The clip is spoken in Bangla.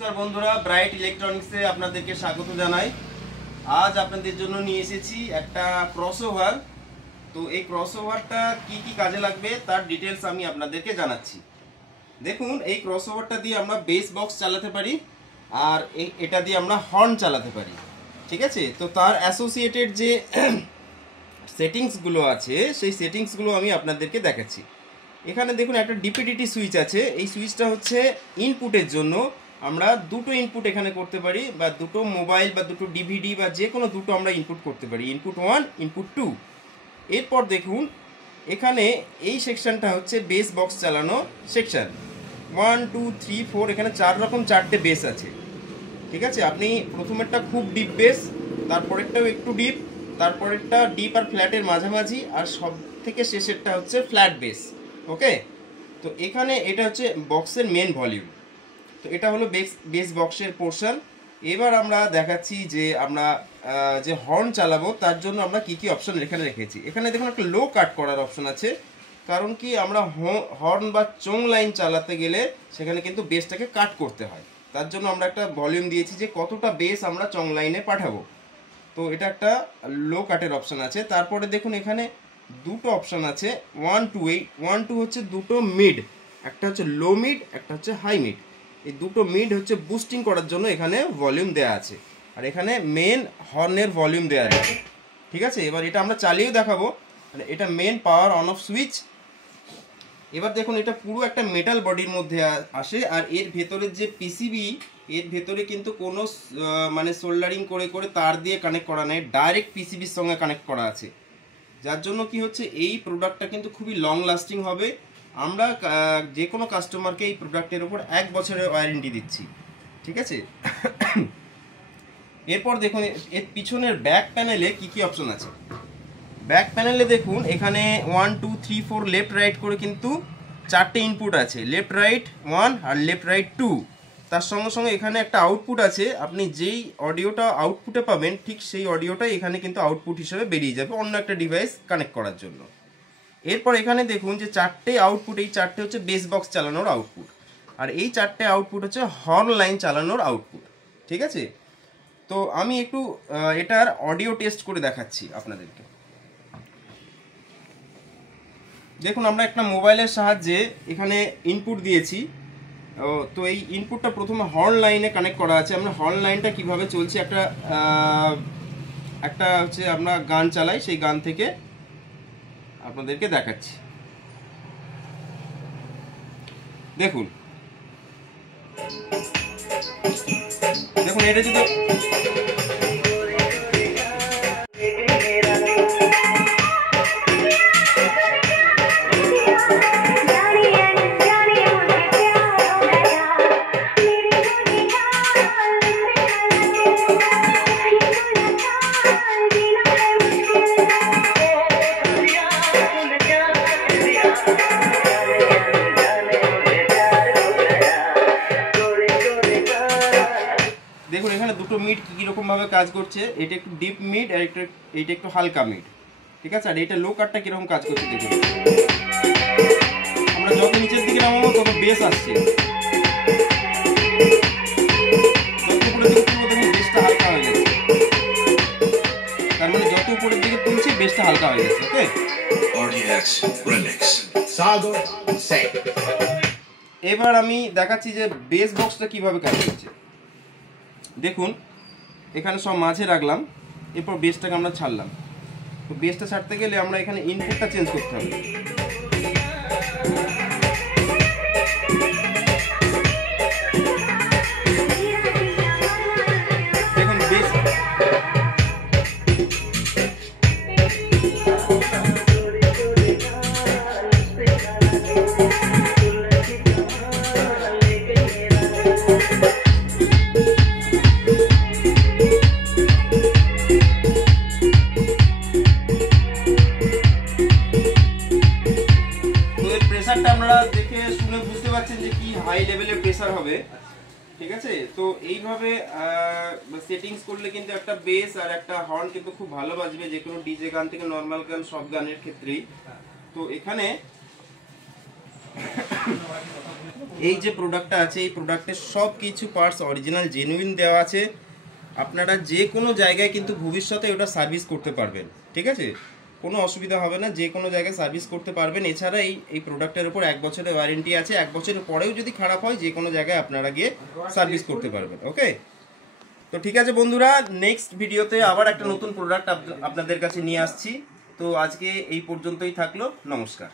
নমস্কার বন্ধুরা, ব্রাইট ইলেকট্রনিক্সে আপনাদেরকে স্বাগত জানাই। আজ আপনাদের জন্য নিয়ে এসেছি একটা ক্রসওভার। তো এই ক্রসওভারটা কি কি কাজে লাগবে তার ডিটেলস আমি আপনাদেরকে জানাচ্ছি। দেখুন, এই ক্রসওভারটা দিয়ে আমরা বেস বক্স চালাতে পারি, আর এটা দিয়ে আমরা হর্ন চালাতে পারি। ঠিক আছে, তো তার অ্যাসোসিয়েটেড যে সেটিংসগুলো আছে সেই সেটিংসগুলো আমি আপনাদেরকে দেখাচ্ছি। এখানে দেখুন একটা ডিপিডিটি সুইচ আছে। এই সুইচটা হচ্ছে ইনপুটের জন্য। আমরা দুটো ইনপুট এখানে করতে পারি, বা দুটো মোবাইল বা দুটো ডিভিডি বা যে কোনো দুটো আমরা ইনপুট করতে পারি, ইনপুট 1 ইনপুট 2। এরপর দেখুন এখানে এই সেকশনটা হচ্ছে বেস বক্স চালানো সেকশন। 1 2 3 4 এখানে চারটে বেস আছে। ঠিক আছে, আপনি প্রথমেরটা খুব ডিপ বেস, তারপরেরটাও একটু ডিপ, তারপরেরটা ডিপ আর ফ্ল্যাটের মাঝামাঝি, আর সব থেকে শেষেরটা হচ্ছে ফ্ল্যাট বেস। ওকে, তো এখানে এটা হচ্ছে বক্সের মেন ভলিউম। তো এটা হলো বেস বক্সের পোর্শন। এবার আমরা দেখাচ্ছি যে আমরা যে হর্ন চালাবো তার জন্য আমরা কি কি অপশন এখানে রেখেছি। এখানে দেখুন একটা লো কাট করার অপশন আছে, কারণ কি আমরা হর্ন বা চোং লাইন চালাতে গেলে সেখানে কিন্তু বেসটাকে কাট করতে হয়। তার জন্য আমরা একটা ভলিউম দিয়েছি যে কতটা বেস আমরা চং লাইনে পাঠাবো। তো এটা একটা লো কাটের অপশন আছে। তারপরে দেখুন এখানে দুটো অপশন আছে 1 2। এই 1 2 হচ্ছে দুটো মিড, একটা হচ্ছে লো মিড, একটা হচ্ছে হাই মিড। এই দুটো মিড হচ্ছে বুস্টিং করার জন্য এখানে ভলিউম দেওয়া আছে, আর এখানে মেন হর্নের ভলিউম দেওয়া আছে। ঠিক আছে, এবার এটা আমরা চালিয়েও দেখাবো। এটা main power on off switch. এবার দেখুন এটা পুরো একটা মেটাল বডির মধ্যে আসে, আর এর ভেতরের যে পিসিবি, এর ভেতরে কিন্তু কোনো মানে সোল্ডারিং করে করে তার দিয়ে কানেক্ট করা নেই, ডাইরেক্ট পিসিবির সঙ্গে কানেক্ট করা আছে। যার জন্য কি হচ্ছে, এই প্রোডাক্টটা কিন্তু খুবই লং লাস্টিং হবে। আমরা যে কোনো কাস্টমারকে এই প্রোডাক্টের উপর 1 বছরের ওয়ারেন্টি দিচ্ছি। ঠিক আছে, এরপর দেখুন এর পিছনের ব্যাক প্যানেলে কি কি অপশন আছে। ব্যাক প্যানেলে দেখুন এখানে 1 2 3 4 লেফট রাইট করে কিন্তু 4টে ইনপুট আছে। লেফট রাইট 1 আর লেফট রাইট 2। তার সঙ্গে সঙ্গে এখানে একটা আউটপুট আছে। আপনি যেই অডিওটা আউটপুটে পাবেন ঠিক সেই অডিওটাই এখানে কিন্তু আউটপুট হিসেবে বেরিয়ে যাবে অন্য একটা ডিভাইস কানেক্ট করার জন্য। এরপর এখানে দেখুন যে 4টে আউটপুট, এই 4টে হচ্ছে বেস বক্স চালানোর আউটপুট, আর এই 4টে আউটপুট হচ্ছে হর্ন লাইন চালানোর আউটপুট। ঠিক আছে, তো আমি একটু এটার অডিও টেস্ট করে দেখাচ্ছি আপনাদেরকে। দেখুন আমরা একটা মোবাইলের সাহায্যে এখানে ইনপুট দিয়েছি। তো এই ইনপুটটা প্রথমে হর্ন লাইনে কানেক্ট করা আছে। আমরা হর্ন লাইনটা কিভাবে চলছে একটা হচ্ছে আমরা গান চালাই, সেই গান থেকে আপনাদেরকে দেখাচ্ছি। দেখুন দেখুন এটা যদি দেখুন এখানে দুটো মিড কিরকম ভাবে কাজ করছে। এটা একটু ডিপ মিড আর এইটা একটু হালকা মিড। ঠিক আছে, আর এটা লো কাটটা কিরকম কাজ করছে দেখুন। আমরা যত নিচের দিকে নামাবো তত বেস আসছে, যত উপরের দিকে তুলবো দেখুন বেসটা হালকা হয়ে যাচ্ছে। তার মানে যত উপরের দিকে তুলছি বেসটা হালকা হয়ে যাচ্ছে। ওকে, এবার আমি দেখাচ্ছি যে বেস বক্সটা কিভাবে কাজ করছে। দেখুন এখানে সব মাঝে রাখলাম, এরপর বেসটাকে আমরা ছাড়লাম। তো বেসটা ছাড়তে গেলে আমরা এখানে ইনপুটটা চেঞ্জ করতে হবে। দেখুন বেস আপনারা দেখে শুনে বুঝতে পারছেন যে কি হাই লেভেলের প্রেসার হবে। ঠিক আছে, তো এইভাবে সেটিংস করলে কিন্তু একটা বেস আর একটা হর্ন কিন্তু খুব ভালো বাজবে, যে কোনো ডিজে গান থেকে নর্মাল গান সব গানের ক্ষেত্রেই। তো এখানে এই যে প্রোডাক্টটা আছে এই প্রোডাক্টের সব কিছু পার্টস অরিজিনাল জেনুইন দেওয়া আছে। আপনারা যে কোনো জায়গায় কিন্তু ভবিষ্যতে ওটা সার্ভিস করতে পারবেন, ঠিক আছে, কোনো অসুবিধা হবে না, যে কোনো জায়গায় সার্ভিস করতে পারবেন। এছাড়া এই প্রোডাক্টের উপর 1 বছরের ওয়ারেন্টি আছে, 1 বছরের পরেও যদি খারাপ হয় যে কোনো জায়গায় আপনারা গিয়ে সার্ভিস করতে পারবেন। ওকে, তো ঠিক আছে বন্ধুরা, নেক্সট ভিডিওতে আবার একটা নতুন প্রোডাক্ট আপনাদের কাছে নিয়ে আসছি। তো আজকে এই পর্যন্তই থাকলো, নমস্কার।